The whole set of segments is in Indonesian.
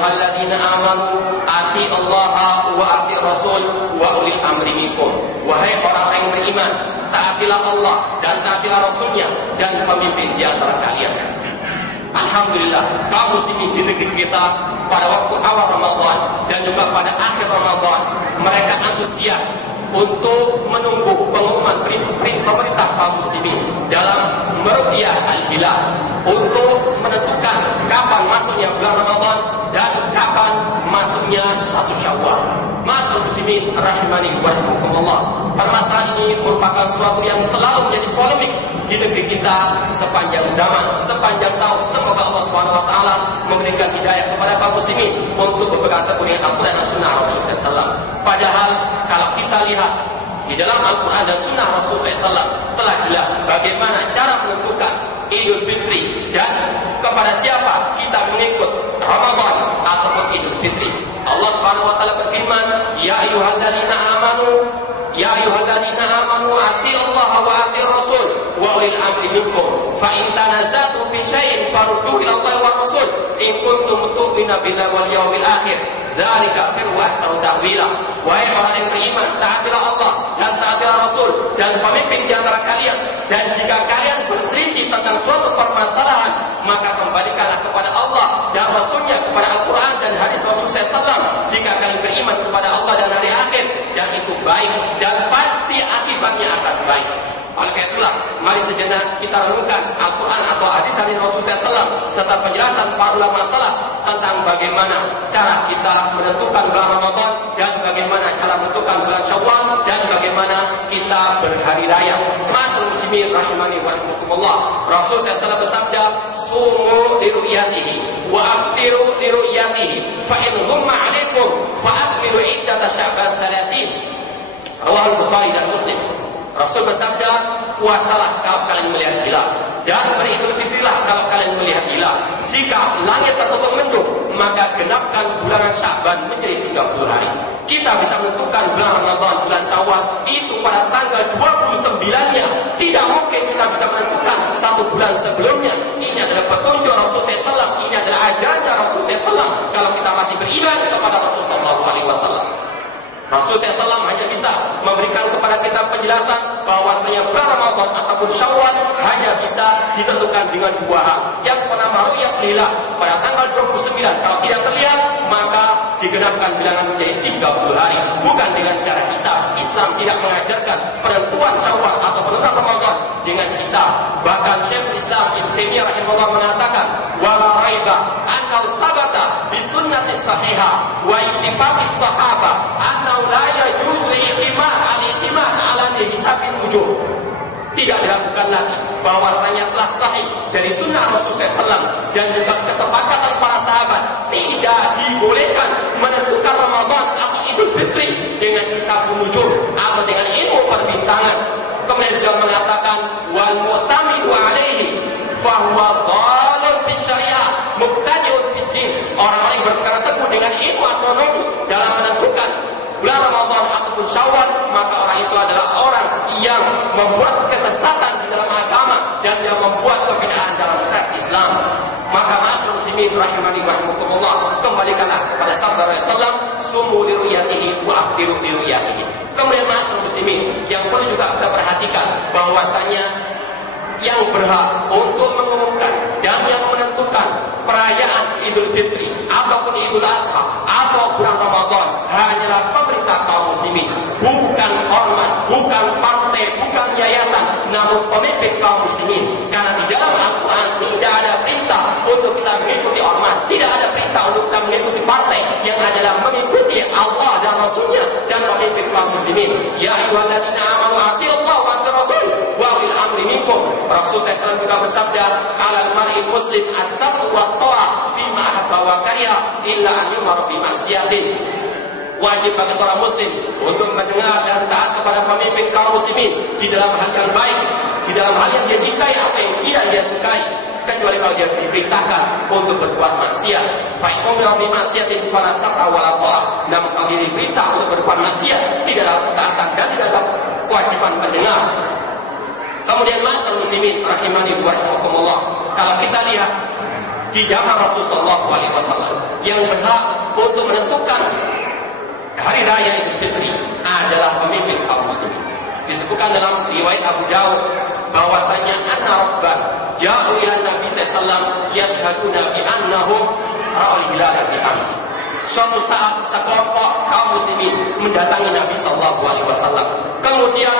Alladzina amanu ati Allah wa ati Rasul wa ulil amri minkum. Wahai orang-orang yang beriman, taatilah Allah dan taatilah Rasulnya dan pemimpin di antara kalian. Alhamdulillah, kaum muslimin di negeri kita pada waktu awal Ramadan dan juga pada akhir Ramadan, mereka antusias untuk menunggu pengumuman pemerintah kaum muslimin dalam meruqyah al-hilal untuk menentukan kapan masuknya bulan Ramadan dan kapan masuknya 1 Syawal. Ma'asyiral muslimin rahimani wa rahimakumullah. Permasalahan ini merupakan suatu yang selalu menjadi polemik di negeri kita sepanjang zaman, sepanjang tahun. Semoga Allah Subhanahu wa taala memberikan hidayah kepada kaum muslimin untuk berpegang teguh dengan Al-Qur'an dan Sunnah Rasulullah SAW. Padahal kalau kita lihat di dalam Al-Quran dan Sunnah Rasulullah SAW telah jelas bagaimana cara menentukan Idul Fitri dan kepada siapa kita mengikut Ramadan ataupun Idul Fitri. Allah Subhanahu wa taala berfirman, "Ya ayyuhalladzina amanu, ya ayyuhalladzina amanu atiillaha wa atiir rasul wa ulil amri minkum. Fa in tanaza'tum fi syai'in farudduhu ila Allahi wa rasul in kuntum tu'minuna billahi wal yawmil akhir. Dzalika khairu wa ahsanu ta'wila." Wahai orang yang beriman, taatilah Allah dan taatilah Rasul dan pemimpin di antara kalian. Dan jika kalian berselisih tentang suatu permasalahan, maka kembalikanlah kepada Allah dan Rasulnya, kepada Al-Quran dan hadis Rasulullah SAW. Jika kalian beriman kepada Allah dan hari akhir, dan itu baik dan pasti akibatnya akan baik. Oleh karena itulah, mari sejenak kita renungkan Al-Quran atau hadis-hadis Rasulullah SAW serta penjelasan para ulama salaf tentang bagaimana cara kita menentukan bulan Ramadan dan bagaimana cara menentukan bulan Syawal dan bagaimana kita berhari raya. Ma'asyiral muslimin rahimani wa rahimakumullah. Rasulullah SAW bersabda, "Sumu li ru'yatihi wa aftiru li ru'yatihi fa in ghumma 'alaikum fa akmilu 'iddata Sya'ban 30." Riwayat Bukhari dan Muslim. Rasul bersabda, puasalah kalau kalian melihat hilal dan beridul fitrilah kalau kalian melihat hilal. Jika langit tertutup mendung, maka genapkan bulan Sya'ban menjadi 30 hari. Kita bisa menentukan bulan Ramadan, bulan Syawal itu pada tanggal 29-nya. Tidak mungkin kita bisa menentukan 1 bulan sebelumnya. Ini adalah petunjuk Rasulullah SAW. Ini adalah ajaran Rasulullah SAW. Kalau kita masih beriman kepada Rasulullah SAW. Rasulullah SAW hanya bisa memberikan kepada kita penjelasan bahwasanya bulan Ramadan ataupun Syawal hanya bisa ditentukan dengan 2 hal. Yang pertama, ru'yat hilal pada tanggal 29. Kalau tidak terlihat, maka digenapkan bilangan menjadi 30 hari. Bukan dengan cara hisab. Islam tidak mengajarkan penentuan Syawal atau penentuan Ramadan dengan hisab. Bahkan Syekhul Islam Ibnu Taimiyah rahimahullah mengatakan, "Wa la raiba annahu sabata bi sunnati sahihah wa ittifaqis sahabah annahu la yajuzu al-i'timad ala hisabil wujub." Tidak diragukan lagi bahwasanya telah sahih dari sunnah Rasulullah SAW dan juga kesepakatan para sahabat tidak dibolehkan menentukan Ramadan atau Idul Fitri dengan hisabul wujub atau dengan ilmu perbintangan. Kemudian dia mengatakan, "Wal mu'tamidu alaihi fa huwa dhalun fi syariah mubtadi'un fi din." Orang-orang yang berpegang teguh dengan ilmu astronomi dalam menentukan bulan Ramadan ataupun Syawal, maka orang itu adalah orang yang membuat kesesatan di dalam agama dan yang membuat kebid'ahan dalam syariat Islam. Maka ma'asyiral muslimin rahimani wa rahimakumullah, kembalikanlah kepada sabda Rasulullah, "Sumu li ru'yatihi wa aftiru li ru'yatihi." Kemudian ma'asyiral muslimin, yang perlu juga kita perhatikan bahwasanya yang berhak untuk mengumumkan dan yang menentukan perayaan Idul Fitri ataupun Idul Adha atau bulan Ramadan hanyalah pemerintah kaum muslimin, bukan ormas, bukan partai, bukan yayasan, namun pemimpin kaum muslimin. Karena di dalam Al-Quran tidak ada perintah untuk kita mengikuti ormas, tidak ada perintah untuk kita mengikuti partai, yang adalah mengikuti Allah dan Rasulnya dan pemimpin kaum muslimin. Ya ayyuhalladzina amanu atiillaha wa atiir rasul wa ulil amri minkum. Rasulullah SAW juga bersabda, "Alal mar'i muslim as-sam'u wa ta'ah fi ma ahabba wa kariha illa an yumara bi ma'siyatin." Wajib bagi seorang muslim untuk mendengar dan taat kepada pemimpin kaum muslimin di dalam hal yang baik, di dalam hal yang dia cintai atau yang tidak dia sukai, kecuali kalau dia diperintahkan untuk berbuat maksiat. Fa in umira bi ma'siyatin fala sam'a wa la ta'ah. Namun kalau dia diperintah untuk berbuat maksiat, tidak ada ketaatan dan tidak ada kewajiban mendengar. Kemudian ma'asyiral muslimin rahimani wa rahimakumullah, kalau kita lihat di zaman Rasulullah SAW yang berhak untuk menentukan hari raya Idul Fitri adalah pemimpin kaum muslimin. Disebutkan dalam riwayat Abu Dawud bahwasanya anna rabban ja'u ila Nabi sallallahu yashhaduna bi annahum ra'al hilal bi ams. Suatu saat sekelompok kaum muslimin mendatangi Nabi sallallahu alaihi wasallam. Kemudian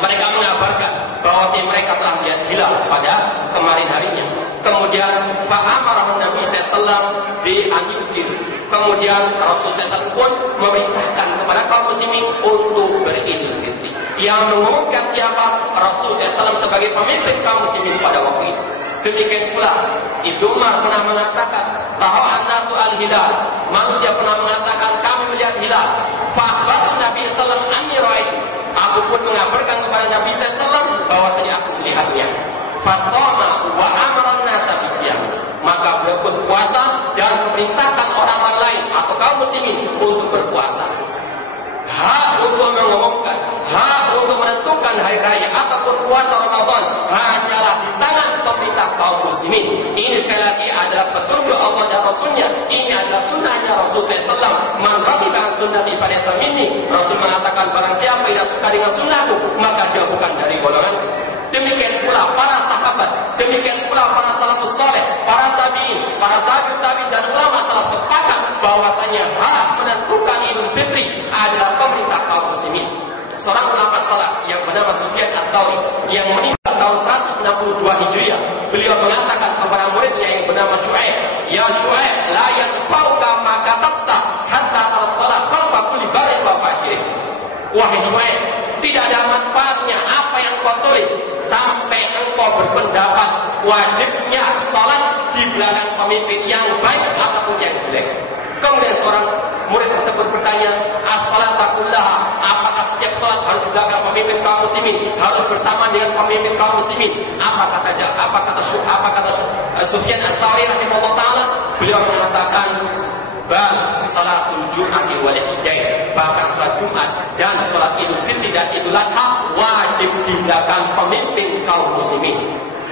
mereka mengabarkan bahwa mereka telah melihat hilal pada kemarin harinya. Kemudian fa'amara Nabi sallallahu bi an yuftir. Kemudian Rasulullah SAW pun memerintahkan kepada kaum muslimin untuk beridul fitri. Yang mengumumkan siapa? Rasulullah SAW sebagai pemimpin kaum muslimin pada waktu itu. Demikian pula Ibnu Umar pernah mengatakan bahwa an-nasu al-hilal, manusia pernah mengatakan kami melihat hilal. Fa Nabi sallallahu alaihi wasallam aku pun mengabarkan kepada Nabi sallallahu alaihi wasallam bahwasanya aku melihatnya. Fasoma wa amara an-nasa bisiyam. Maka beliau berpuasa dan memerintahkan orang-orang lain atau kaum muslimin untuk berpuasa. Hak untuk mengumumkan, hak untuk menentukan hari raya ataupun puasa Ramadan hanyalah di tangan pemerintah kaum muslimin. Ini sekali lagi adalah petunjuk Allah dan Rasulnya. Ini adalah sunnahnya Rasulullah SAW. Man raghiba an sunnati falaysa minni. Rasul mengatakan barang siapa tidak suka dengan sunnahku maka dia bukan dari golonganku. Demikian pula para sahabat, demikian pula para salafus saleh, para tabi'in, para tabi'in dan ulama salaf sepakat bahwasanya hak menentukan Idul Fitri adalah pemerintah kaum muslimin. Seorang ulama salaf yang bernama Sufyan Ats-Tsauri yang meninggal tahun 162 Hijriah, beliau mengatakan kepada muridnya yang bernama Syu'aib, "Ya Syu'aib, la yanfa'uka ma katabta hatta al-salah khalfa kulli barin wa fajir." Wahai Syu'aib, tidak ada manfaatnya apa yang kau tulis sampai engkau berpendapat wajibnya salat di belakang pemimpin yang baik ataupun yang jelek. Kemudian seorang murid tersebut bertanya, as-salata kullaha, apakah setiap salat harus di belakang pemimpin kaum muslimin, harus bersama dengan pemimpin kaum muslimin? Apa kata Sufyan Ats-Tsauri rahimahullah taala? Beliau mengatakan, bal salatul jum'ati wal idain, bahkan salat Jumat dan salat Idul Fitri dan Idul Adha wajib di belakang pemimpin kaum muslimin.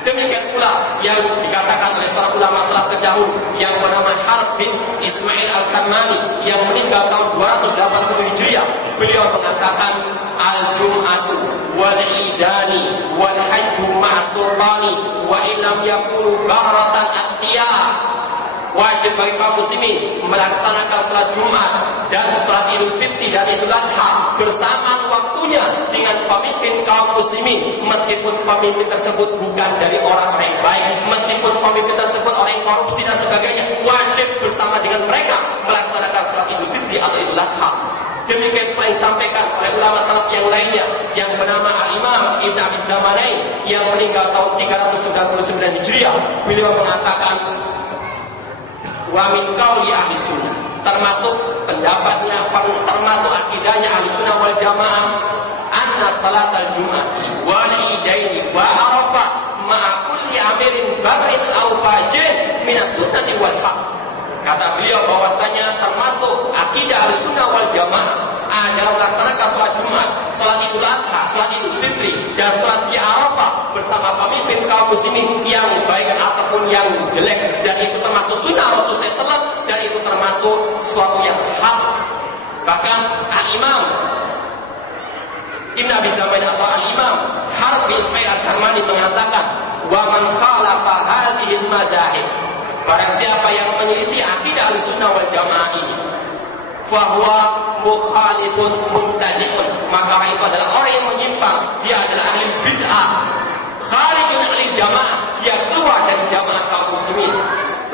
Demikian pula yang dikatakan oleh seorang ulama salaf terdahulu yang bernama Harb bin Ismail Al-Karmani yang meninggal tahun 280 Hijriah. Beliau mengatakan al-jum'atu wal idani wal hajju ma'sultani wa illam yakunu baratan atqiya. Wajib bagi kaum muslimin melaksanakan salat Jumat dan salat Idul Fitri dan Idul Adha bersamaan waktunya dengan pemimpin kaum muslimin, meskipun pemimpin tersebut bukan dari orang-orang yang baik, meskipun pemimpin tersebut orang yang korupsi dan sebagainya, wajib bersama dengan mereka melaksanakan salat Idul Fitri atau Idul Adha. Demikian pula yang disampaikan oleh ulama salaf yang lainnya yang bernama Al-Imam Ibn Abi Zamanain yang meninggal tahun 399 Hijriah. Beliau mengatakan, wa min qauli ahli sunnah, termasuk pendapatnya, termasuk akidahnya ahli sunnah wal jamaah, anna salatal jum'ati wal idaini wa arafah ma'a kulli amirin barin aw fajir minas sunnati wal haq. Kata beliau bahwasanya termasuk akidah ahli sunnah wal jamaah adalah melaksanakan sholat Jumat, sholat Idul Adha, sholat Idul Fitri dan sholat di Arafah bersama pemimpin kaum muslimin yang baik ataupun yang jelek, dan itu termasuk sunnah Rasulullah SAW dan itu termasuk suatu yang hak. Bahkan Al-Imam Ibn Abi Zamain atau Al-Imam Harb bin Ismail Al-Karmani mengatakan, wa man khalafa hadhihi al-madahib, barang siapa yang menyelisih akidah Ahlussunnah wal Jamaah ini, fahuwa mukhalifun mubtadi'un, maka itu adalah orang yang menyimpang, dia adalah ahli bid'ah, kharijun ahli jamaah, dia keluar dari jamaah kaum muslimin.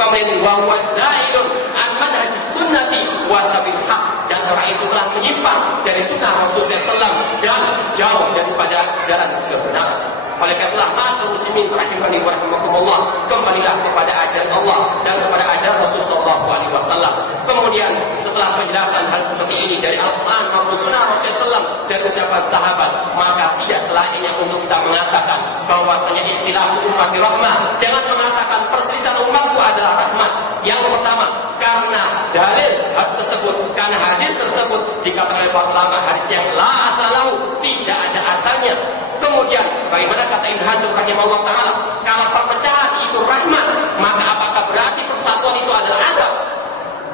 Kemudian wa huwa zaidun an manhaj sunnati wa sabil haq, dan orang itu telah menyimpang dari sunnah Rasulullah SAW dan jauh daripada jalan kebenaran. Oleh karena itulah ma'asyiral muslimin rahimani wa rahimakumullah, kembalilah kepada ajaran Allah dan kepada ajaran Rasulullah SAW. Kemudian setelah penjelasan hal seperti ini dari Al-Quran maupun sunnah Rasulullah SAW dan ucapan sahabat, maka tidak selayaknya untuk kita mengatakan bahwasanya ikhtilaf ummati rahmah. Jangan mengatakan perselisihan umatku adalah rahmat. Yang pertama, karena dalil hadis tersebut, karena hadis tersebut dikatakan oleh para ulama hadis yang la asalahu, tidak ada asalnya. Kemudian sebagaimana kata Ibnu Hazm rahimahullah taala, kalau perpecahan itu rahmat, maka apakah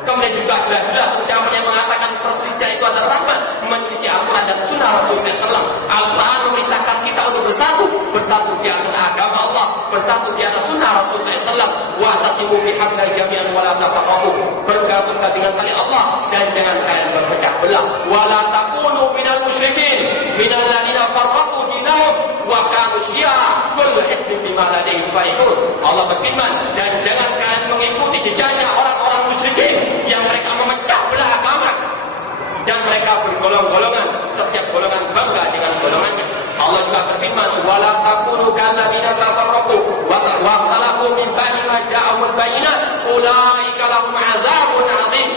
Kemudian juga jelas-jelas ucapan yang mengatakan perselisihan itu adalah rahmat, menyelisih Al-Quran dan Sunnah Rasulullah SAW. Al-Quran memerintahkan kita untuk bersatu di atas agama Allah, bersatu di atas Sunnah Rasulullah SAW. Wa tasimu bihablil jami'an wa la tafarraqu. Bergabunglah dengan tali Allah dan jangan kalian berpecah belah. Wa la takunu minal musyrikin, minal ladzina farraqu dinahum wa kanu syi'a kullu hizbin bima ladayhim farihun. Allah berfirman, dan jangan kalian mengikuti jejaknya orang-orang musyrikin yang mereka memecah belah agama dan mereka bergolong-golongan, setiap golongan bangga dengan golongannya. Allah juga berfirman, wala takunu kalladzina tafarraqu wa ikhtalafu min ba'di ma ja'ahumul bayyinat ulaika lahum 'adzabun 'adzim.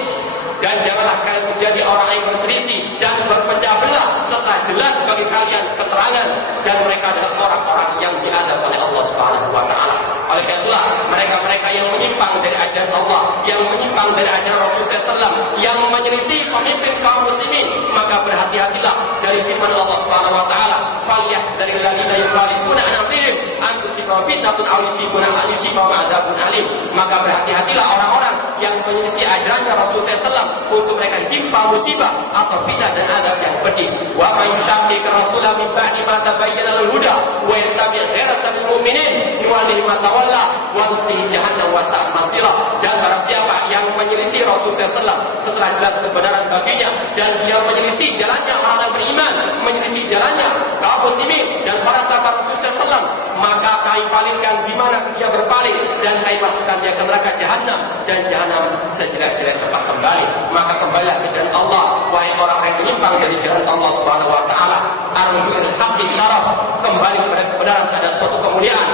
Dan janganlah kalian menjadi orang yang berselisih dan berpecah belah setelah jelas bagi kalian keterangan, dan mereka adalah orang-orang yang diazab oleh Allah Subhanahu wa taala. Oleh karena itulah mereka-mereka yang menyimpang dari ajaran Allah, yang menyimpang dari ajaran Rasulullah SAW, yang menyelisih pemimpin kaum muslimin, maka berhati-hatilah dari firman Allah Subhanahu wa taala, falyahdharil ladzina yukhalifuna an amrihim an tusibahum fitnatun aw yusibahum adzabun alim. Maka berhati-hatilah orang-orang yang menyelisih ajarannya Rasulullah SAW, untuk mereka ditimpa musibah atau fitnah dan azab yang pedih. Wa may yushaqiqir rasula min ba'di ma tabayyana al-huda wa yattabi' ghayra sabilil mu'minin yuwallihi ma tawalla wa nuslihi jahannam wa sa'at masira. Dan barang siapa yang menyelisih Rasulullah SAW setelah jelas kebenaran baginya, dan dia menyelisih jalannya orang yang beriman, menyelisih jalannya kaum muslimin dan para sahabat Rasulullah SAW, maka kami palingkan di mana dia berpaling, dan kami masukkan dia ke neraka Jahannam, dan Jahannam sejelek-jelek tempat kembali. Maka kembalilah ke jalan Allah, wahai orang yang menyimpang dari jalan Allah Subhanahu wa taala. Arju'il haqqi syaraf, kembali kepada kebenaran ada suatu kemuliaan.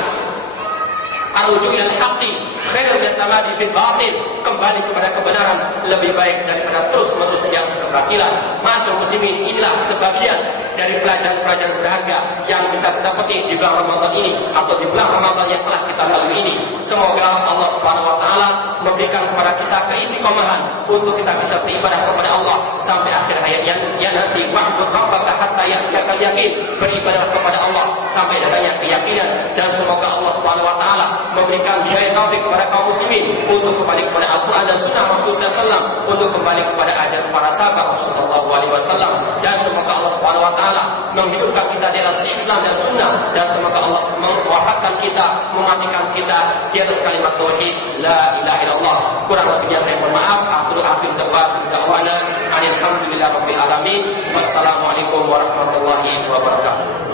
Arju'il haqqi khairun min tamadi fil batil, kembali kepada kebenaran lebih baik daripada terus-menerus yang kebatilan. Masuk muslimin, inilah sebagian dari pelajaran-pelajaran berharga yang bisa kita petik di bulan Ramadan ini, atau di bulan Ramadan yang telah kita lalui ini. Semoga Allah Subhanahu wa taala memberikan kepada kita keistiqomahan untuk kita bisa beribadah kepada Allah sampai akhir hayatnya nanti. Wa'bud rabbaka hatta ya'tiyakal yaqin, beribadah kepada Allah sampai datangnya keyakinan. Dan semoga Allah Subhanahu wa taala memberikan hidayah taufik kepada kaum muslimin untuk kembali kepada Al-Quran dan Sunnah Rasulullah SAW, untuk kembali kepada ajaran para sahabat Rasulullah SAW. Dan semoga Allah Subhanahu wa taala menghidupkan kita di atas Islam dan Sunnah, dan semoga Allah mewafatkan kita, mematikan kita di atas kalimat tauhid la ilaha illallah. Kurang lebihnya saya mohon maaf. Akhir da'wana alhamdulillahirabbil alamin. Wassalamualaikum warahmatullahi wabarakatuh.